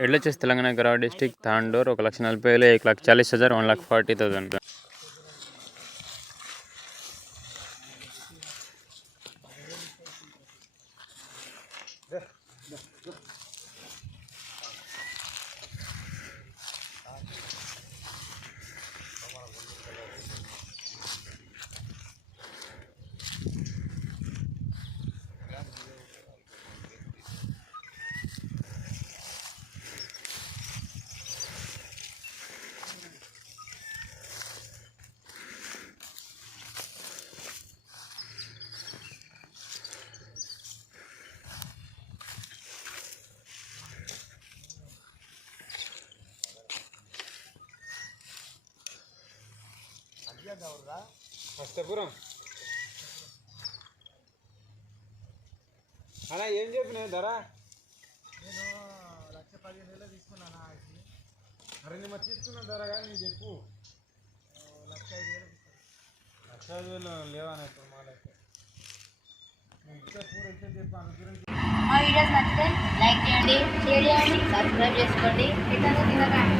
एडलचे तेलंगा ग्रा डिस्ट्रिक थाडोर और लक्ष नलब एक लाख चालीस हज़ार one lakh forty thousand Hastapuram అలా ఏం చెప్పినావు ధర? నేను లక్ష పదిహేను వేలు తీసుకున్నాను ఆడికి అరే నేను మరి తీసుకున్న ధర కానీ నీకు చెప్పు. లక్ష ఐదు వేలు లక్ష ఐదు వేలు లేవా ఇప్పుడు మా లెక్క? మా వీడియోస్ నచ్చితే లైక్ చేయండి షేర్ చేయండి సబ్స్క్రైబ్ చేసుకోండి. ఇతను తినకండి